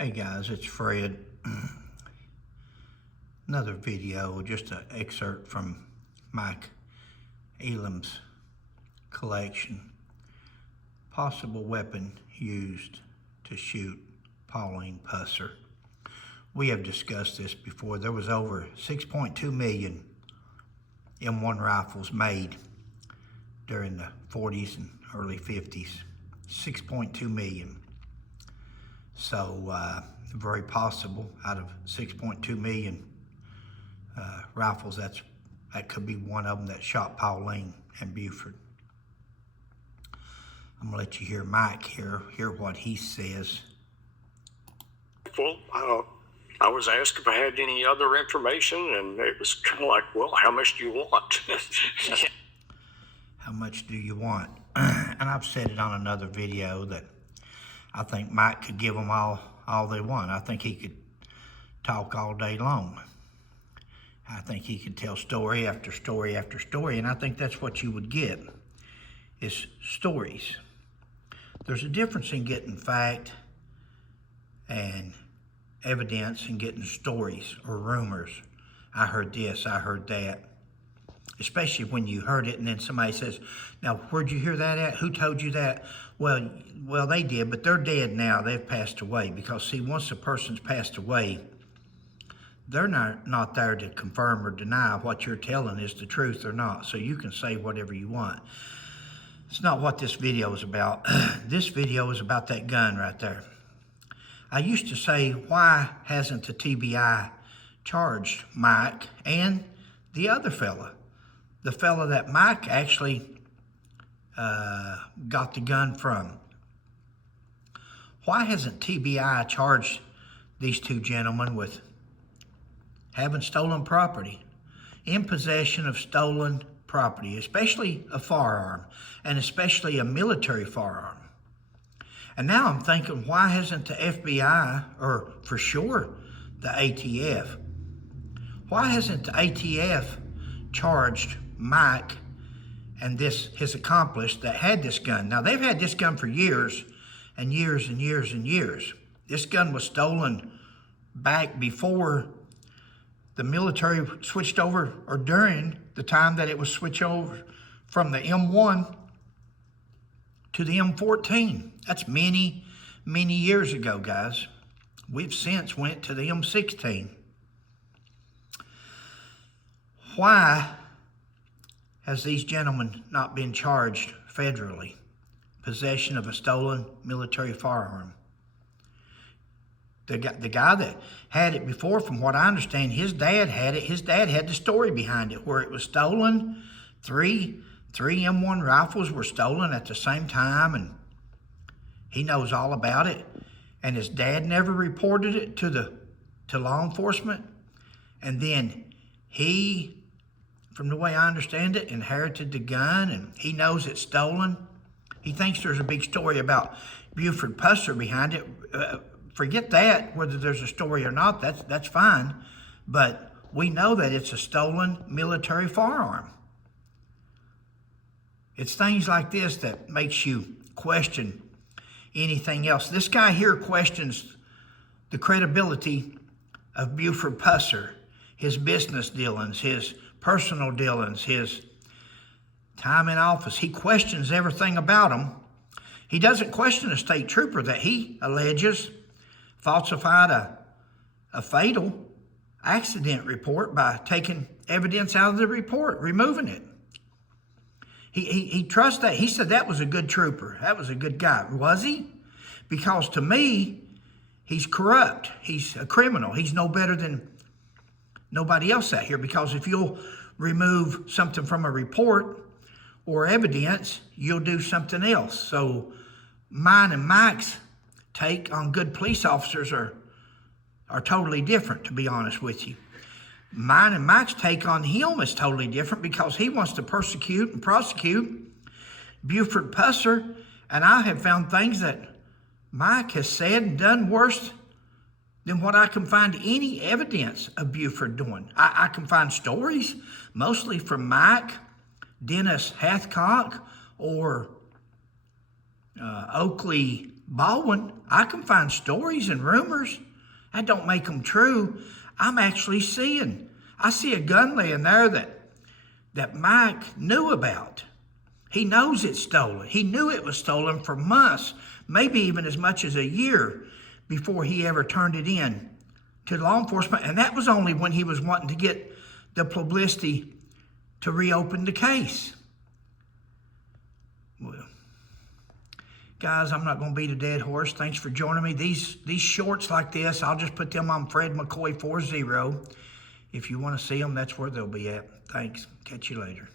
Hey guys, it's Fred. Another video, just an excerpt from Mike Elam's collection. Possible weapon used to shoot Pauline Pusser. We have discussed this before. There was over 6.2 million M1 rifles made during the 40s and early 50s. 6.2 million. So very possible out of 6.2 million rifles, that could be one of them that shot Pauline and Buford. I'm gonna let you hear Mike hear what he says. Well, I was asked if I had any other information, and it was kind of like, well, how much do you want? How much do you want? And I've said it on another video that I think Mike could give them all they want. I think he could talk all day long. I think he could tell story after story after story, and I think that's what you would get, is stories. There's a difference in getting fact and evidence and getting stories or rumors. I heard this, I heard that. Especially when you heard it and then somebody says, now, where'd you hear that at? Who told you that? Well, they did, but they're dead now. They've passed away. Because, see, once a person's passed away, they're not there to confirm or deny what you're telling is the truth or not. So you can say whatever you want. It's not what this video is about. This video is about that gun right there. I used to say, why hasn't the TBI charged Mike and the other fella? The fella that Mike actually got the gun from. Why hasn't TBI charged these two gentlemen with having stolen property, in possession of stolen property, especially a firearm, and especially a military firearm? And now I'm thinking, why hasn't the FBI, or for sure the ATF, why hasn't the ATF charged Mike and his accomplice that had this gun? Now, they've had this gun for years and years and years and years. This gun was stolen back before the military switched over, or during the time that it was switched over from the M1 to the M14. That's many, many years ago, guys. We've since went to the M16. Why has these gentlemen not been charged federally? Possession of a stolen military firearm. The guy that had it before, from what I understand, his dad had it. His dad had the story behind it, where it was stolen. Three M1 rifles were stolen at the same time, and he knows all about it. And his dad never reported it to law enforcement. And then he, from the way I understand it, inherited the gun, and he knows it's stolen. He thinks there's a big story about Buford Pusser behind it. Forget that, whether there's a story or not, that's fine. But we know that it's a stolen military firearm. It's things like this that makes you question anything else. This guy here questions the credibility of Buford Pusser, his business dealings, his personal dealings, his time in office. He questions everything about him. He doesn't question a state trooper that he alleges falsified a fatal accident report by taking evidence out of the report, removing it. He trusts that. He said that was a good trooper. That was a good guy. Was he? Because to me, he's corrupt. He's a criminal. He's no better than nobody else out here. Because if you'll remove something from a report or evidence, you'll do something else. So mine and Mike's take on good police officers are totally different, to be honest with you. Mine and Mike's take on him is totally different, because he wants to persecute and prosecute Buford Pusser, and I have found things that Mike has said and done worse than what I can find any evidence of Buford doing. I can find stories, mostly from Mike, Dennis Hathcock, or Oakley Baldwin, I can find stories and rumors. That don't make them true. I'm actually seeing. I see a gun laying there that Mike knew about. He knows it's stolen. He knew it was stolen for months, maybe even as much as a year before he ever turned it in to law enforcement. And that was only when he was wanting to get the publicity to reopen the case. Well, guys, I'm not going to beat a dead horse. Thanks for joining me. These shorts like this, I'll just put them on Fred McCoy 40. If you want to see them, that's where they'll be at. Thanks. Catch you later.